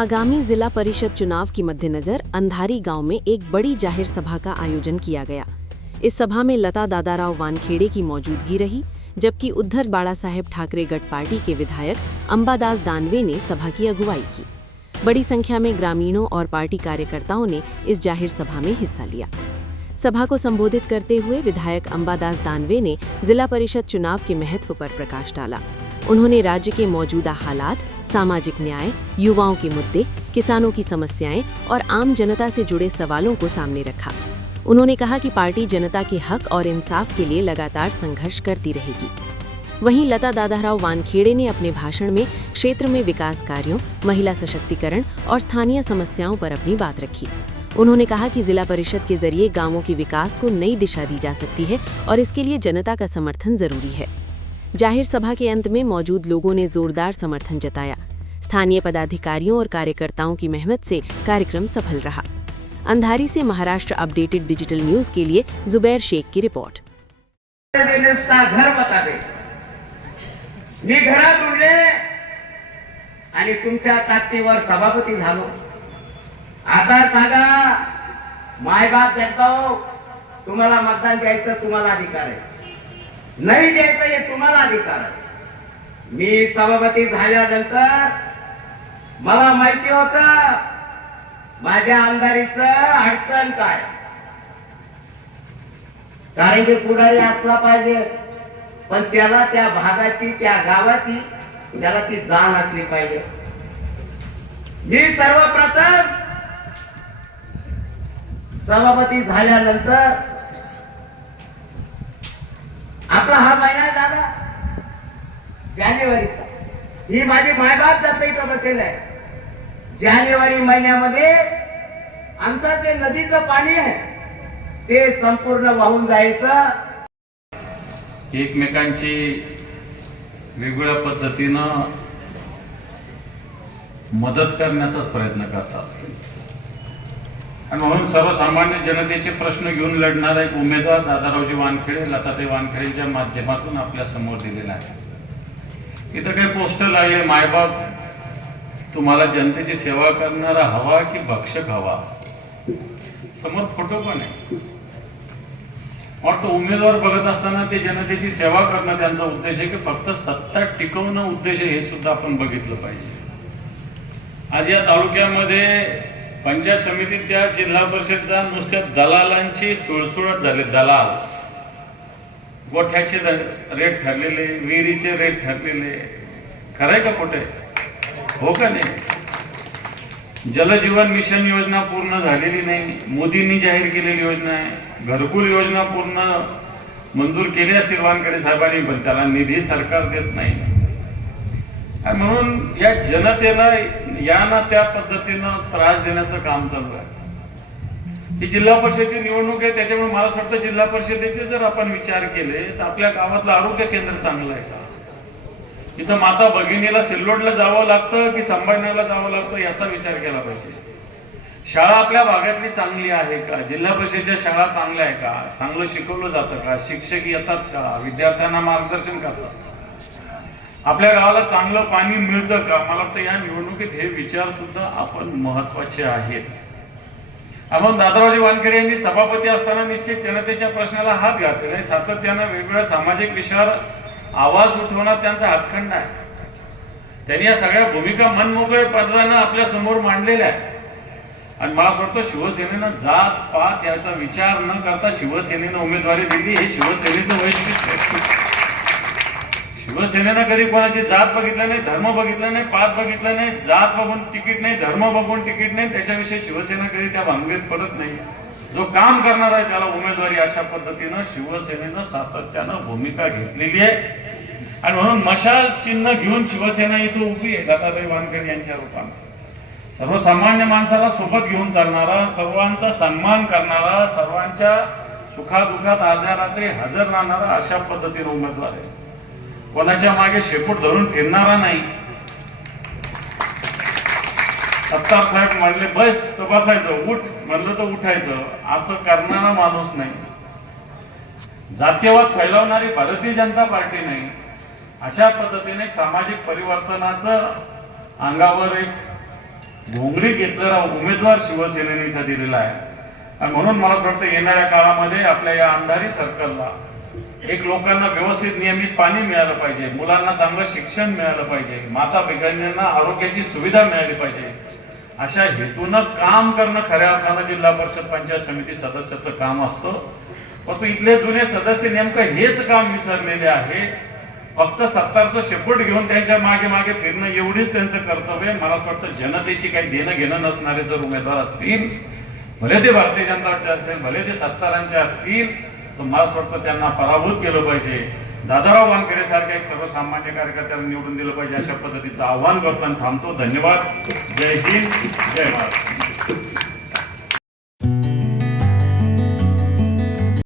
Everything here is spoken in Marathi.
आगामी जिला परिषद चुनाव के मद्देनजर अंधारी गांव में एक बड़ी जाहिर सभा का आयोजन किया गया। इस सभा में लता दादाराव वानखेड़े की मौजूदगी रही, जबकि उद्धर बाड़ासाहेब ठाकरे गढ़ पार्टी के विधायक अंबादास दानवे ने सभा की अगुवाई की। बड़ी संख्या में ग्रामीणों और पार्टी कार्यकर्ताओं ने इस जाहिर सभा में हिस्सा लिया। सभा को संबोधित करते हुए विधायक अंबादास दानवे ने जिला परिषद चुनाव के महत्व पर प्रकाश डाला। उन्होंने राज्य के मौजूदा हालात, सामाजिक न्याय, युवाओं के मुद्दे, किसानों की समस्याएं और आम जनता से जुड़े सवालों को सामने रखा। उन्होंने कहा कि पार्टी जनता के हक और इंसाफ के लिए लगातार संघर्ष करती रहेगी। वहीं लता दादाराव वानखेड़े ने अपने भाषण में क्षेत्र में विकास कार्यों, महिला सशक्तिकरण और स्थानीय समस्याओं पर अपनी बात रखी। उन्होंने कहा कि जिला परिषद के जरिए गांवों के विकास को नई दिशा दी जा सकती है और इसके लिए जनता का समर्थन जरूरी है। जाहिर सभा के अंत में मौजूद लोगों ने जोरदार समर्थन जताया। स्थानीय पदाधिकारियों और कार्यकर्ताओं की मेहनत से कार्यक्रम सफल रहा। अंधारी से महाराष्ट्र अपडेटेड डिजिटल न्यूज के लिए जुबैर शेख की रिपोर्ट। घर बता दे, मी घरात उरले आणि तुमच्या ताकदीवर सभापती झालो। आता सांगा, मायबाप जनता हो, तुम्हाला मतदान द्यायचं तुम्हाला अधिकार आहे, नाही द्यायचं हे तुम्हाला अधिकार आहे। मी सभापती झाल्यानंतर मला माहिती होतं माझ्या आमदारीचं अडचण काय, कारण की पुढारी असला पाहिजे, पण त्याला त्या भागाची, त्या गावाची त्याला ती जाण असली पाहिजे। मी सर्वप्रथम सभापती झाल्यानंतर आपला हा महिना झाला जानेवारीचा, ही माझी मायबाप जत्रा इथं बसेल आहे। जानेवारी महिन्यामध्ये आमचं जे नदीचं पाणी आहे ते संपूर्ण वाहून जायचं। एकमेकांची वेगवेगळ्या पद्धतीनं मदत करण्याचा प्रयत्न करतात आणि म्हणून सर्वसामान्य जनतेचे प्रश्न घेऊन लढणारा एक उमेदवार दादारावजी वानखेडे, लताताई वानखेडेंच्या माध्यमातून आपल्या समोर दिलेला आहे। इथं काही पोस्टर लागले, मायबाप तुम्हाला जनतेची सेवा करणारा हवा की भक्षक हवा, समोर फोटो पण आहे। और तो उमेदवार बघत असताना ते जनतेची सेवा करणं त्यांचा उद्देश आहे की फक्त सत्ता टिकवणं उद्देश आहे, हे सुद्धा आपण बघितलं पाहिजे। आज या तालुक्यामध्ये पंचायत समितीच्या, जिल्हा परिषदच्या नुसत्या दलालांची सुळसुळत झाले। दलाल, गोठ्याचे रेट ठरलेले, विहिरीचे रेट ठरलेले, खरंय का कुठे? हो का नाही? जलजीवन मिशन योजना पूर्ण झालेली नाही, मोदींनी जाहीर केलेली योजना आहे। घरकुल योजना पूर्ण मंजूर केली असतील वानखेडे साहेबांनी, पण त्याला निधी सरकार देत नाही। म्हणून या जनतेला या ना त्या पद्धतीनं त्रास देण्याचं काम चालू आहे। ही जिल्हा परिषदेची निवडणूक आहे, त्याच्यामुळे मला असं वाटतं जिल्हा परिषदेचे जर आपण विचार केले तर आपल्या गावातलं आरोग्य केंद्र चांगलं आहे का? इथं माता भगिनीला सिल्लोडला जावं लागतं की संभाजीनगरला जावं लागतं याचा विचार केला पाहिजे। शाळा आपल्या भागातली चांगली आहे का? जिल्हा परिषदेच्या शाळा चांगल्या आहे का? चांगलं शिकवलं जातं का? शिक्षक येतात का? विद्यार्थ्यांना मार्गदर्शन करतात? आपल्या गावाला चांगलं पाणी मिळतं का? मला वाटतं या निवडणुकीत हे विचार सुद्धा आपण महत्वाचे आहेत। आपण दादारावजी वानखेडे यांनी सभापती असताना निश्चित जनतेच्या प्रश्नाला हात घातलेला आहे। सातत्यानं वेगवेगळ्या सामाजिक विषयावर आवाज उठवण्यात त्यांचा हातखंडा आहे। त्यांनी या सगळ्या भूमिका मनमोकळेपणानं आपल्या समोर मांडलेल्या आहेत आणि मला वाटतं शिवसेनेनं जात पात याचा विचार न करता शिवसेनेनं उमेदवारी दिली, हे शिवसेनेचं वैशिष्ट्य आहे। शिवसेनेनं कधी कोणाची जात बघितलं नाही, धर्म बघितला नाही, पात बघितला नाही, जात बघून तिकीट नाही, धर्म बघून तिकीट नाही, त्याच्याविषयी शिवसेना कधी त्या भानगडीत पडत नाही। जो काम करणार आहे त्याला उमेदवारी, अशा पद्धतीनं शिवसेनेनं सातत्यानं भूमिका घेतलेली आहे आणि म्हणून मशाल चिन्ह घेऊन शिवसेना इथं उभी आहे लताताई वानखेडे यांच्या रूपाने। सर्वसामान्य माणसाला सोबत घेऊन चालणारा, सर्वांचा सन्मान करणारा, सर्वांच्या सुखादुखात आजारात्री हजर राहणारा अशा पद्धतीनं उमेदवार आहे। कोणाच्या मागे शेपूट धरून फिरणारा नाही। सत्तार साहेब म्हणले बस तर बसायचं, उठ म्हणलं तर उठायचं, असं करणारा माणूस नाही। जातीयवाद फैलावणारी भारतीय जनता पार्टी नाही। अशा पद्धतीने सामाजिक परिवर्तनाचं अंगावर एक भोंगरी घेतलेला उमेदवार शिवसेनेने इथं दिलेला आहे. आणि म्हणून मला असं वाटतं येणाऱ्या काळामध्ये आपल्या या अंधारी सर्कलला एक लोकांना व्यवस्थित नियमित पाणी मिळालं पाहिजे, मुलांना चांगलं शिक्षण मिळालं पाहिजे, माता भगिनींना आरोग्याची सुविधा मिळाली पाहिजे, अशा हेतूनं काम करणं खऱ्या अर्थानं जिल्हा परिषद पंचायत समिती सदस्याचं काम असतं. परंतु इथले जुने सदस्य नेमकं हेच काम विसरलेले आहे. फक्त सत्तारचं शेपूट घेऊन त्यांच्या मागे मागे फिरणं एवढीच त्यांचं कर्तव्य. मला असं वाटतं जनतेशी काही देणं घेणं नसणारे जर उमेदवार असतील, भले ते भारतीय जनता पक्षाचे असतील, भले ते सत्तारांचे असतील, तर मला असं वाटतं त्यांना पराभूत केलं पाहिजे. दादाराव वानखेडे सारख्या एक सर्वसामान्य कार्यकर्त्यांना निवडून दिलं पाहिजे, अशा पद्धतीचं आव्हान करताना थांबतो. धन्यवाद. जय हिंद, जय भारत.